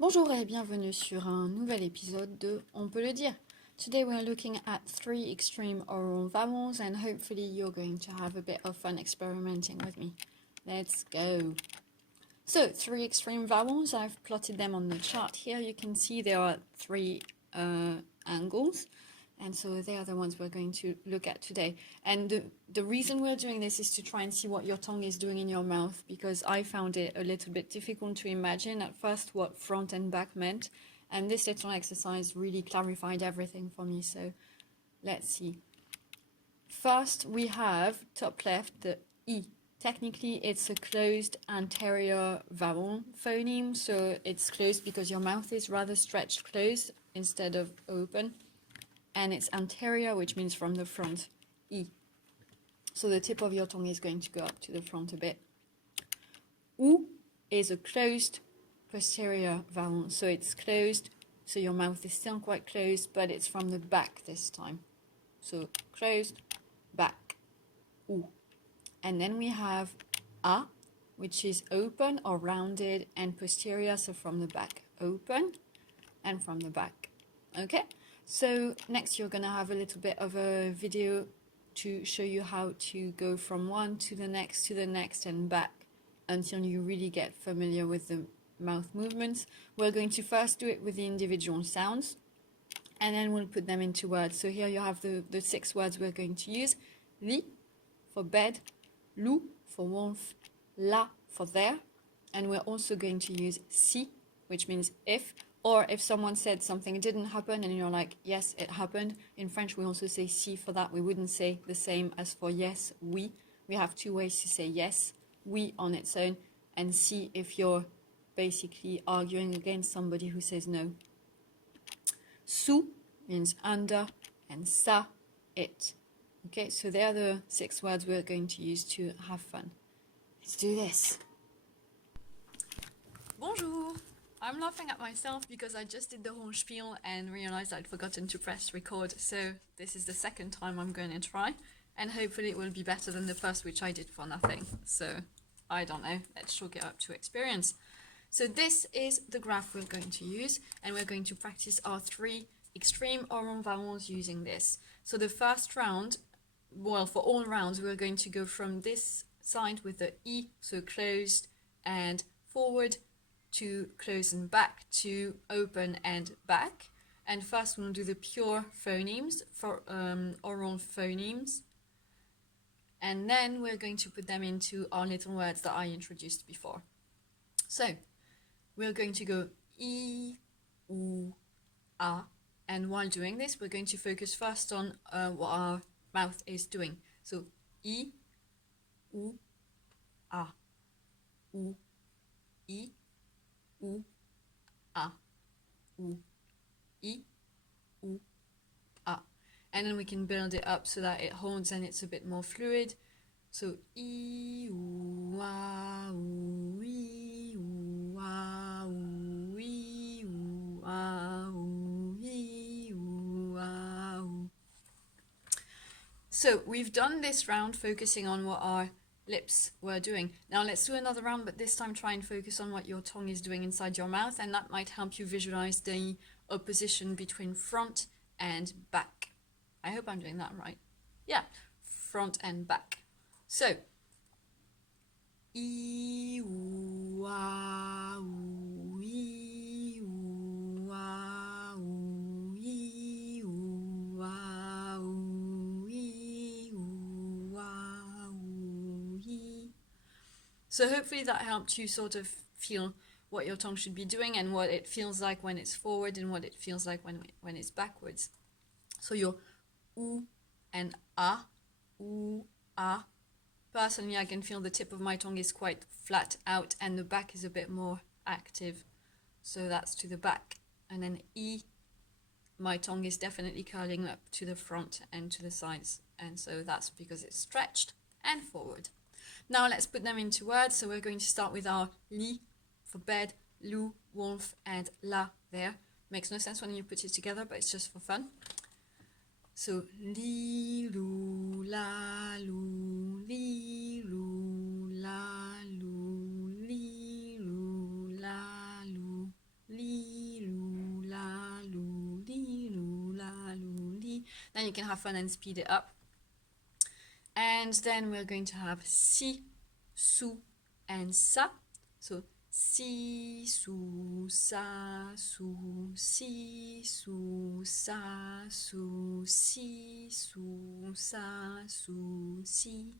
Bonjour et bienvenue sur un nouvel épisode de On peut le dire. Today we're looking at 3 extreme oral vowels and hopefully you're going to have a bit of fun experimenting with me. Let's go. So 3 extreme vowels, I've plotted them on the chart here. You can see there are 3 angles. And so they are the ones we're going to look at today. And the reason we're doing this is to try and see what your tongue is doing in your mouth, because I found it a little bit difficult to imagine at first what front and back meant. And this little exercise really clarified everything for me. So let's see. First, we have top left the E. Technically, it's a closed anterior vowel phoneme. So it's closed because your mouth is rather stretched closed instead of open. And it's anterior, which means from the front, E. So the tip of your tongue is going to go up to the front a bit. U is a closed posterior vowel, so it's closed, so your mouth is still quite closed, but it's from the back this time. So closed, back, U. And then we have A, which is open or rounded and posterior, so from the back, open and from the back. Okay? So next you're going to have a little bit of a video to show you how to go from one to the next and back until you really get familiar with the mouth movements. We're going to first do it with the individual sounds and then we'll put them into words. So here you have the 6 words we're going to use. Li for bed, lu for wolf, la for there, and we're also going to use si, which means if. Or if someone said something didn't happen and you're like, yes, it happened. In French, we also say si for that. We wouldn't say the same as for yes, oui. We have 2 ways to say yes, oui on its own, and si if you're basically arguing against somebody who says no. Sous means under, and ça, it. Okay, so they are the 6 words we're going to use to have fun. Let's do this. Bonjour! I'm laughing at myself because I just did the whole spiel and realized I'd forgotten to press record, so this is the second time I'm going to try, and hopefully it will be better than the first, which I did for nothing. So, I don't know, let's chalk it up to experience. So this is the graph we're going to use, and we're going to practice our 3 extreme oral vowels using this. So the first round, well, for all rounds, we're going to go from this side with the E, so closed and forward, to close and back, to open and back. And first we'll do the pure phonemes, for oral phonemes. And then we're going to put them into our little words that I introduced before. So we're going to go I, U, A. And while doing this, we're going to focus first on what our mouth is doing. So I, U, A. U, I, U, A, U, I, U, A. And then we can build it up so that it holds and it's a bit more fluid. So I, U, A, U, I, U, A, U, I, U, A, U, I, U, A, U. So we've done this round focusing on what our lips were doing. Now let's do another round, but this time try and focus on what your tongue is doing inside your mouth, and that might help you visualize the opposition between front and back. I hope I'm doing that right. Yeah, front and back. So, I, U, A, U, I, U, A, U, I, U, A, U, I, U, A, U, I. So hopefully that helped you sort of feel what your tongue should be doing and what it feels like when it's forward and what it feels like when it's backwards. So your U and A, U, A. Personally, I can feel the tip of my tongue is quite flat out and the back is a bit more active. So that's to the back. And then E, my tongue is definitely curling up to the front and to the sides. And so that's because it's stretched and forward. Now let's put them into words. So we're going to start with our li for bed, lu, wolf, and la there. Makes no sense when you put it together, but it's just for fun. So li, lu, la, lu, li, lu, la, lu, li, lu, la, lu, li, and you can have fun and speed it up. And then we're going to have si, su, and sa. So si, su, sa, su, si, su, sa, su, si, su, sa, su, si.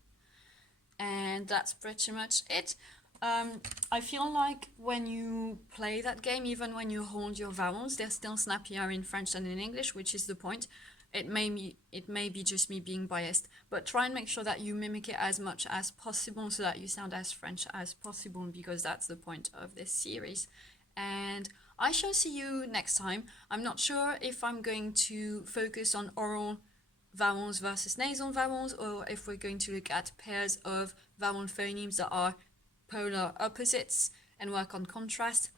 And that's pretty much it. I feel like when you play that game, even when you hold your vowels, they're still snappier in French than in English, which is the point. It may be just me being biased, but try and make sure that you mimic it as much as possible so that you sound as French as possible, because that's the point of this series. And I shall see you next time. I'm not sure if I'm going to focus on oral vowels versus nasal vowels, or if we're going to look at pairs of vowel phonemes that are polar opposites and work on contrast,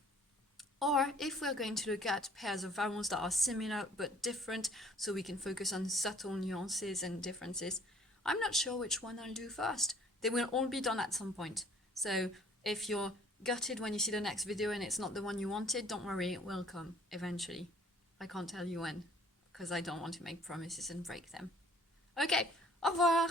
or if we're going to look at pairs of vowels that are similar but different, so we can focus on subtle nuances and differences. I'm not sure which one I'll do first. They will all be done at some point. So if you're gutted when you see the next video and it's not the one you wanted, don't worry, it will come eventually. I can't tell you when, because I don't want to make promises and break them. Okay, au revoir!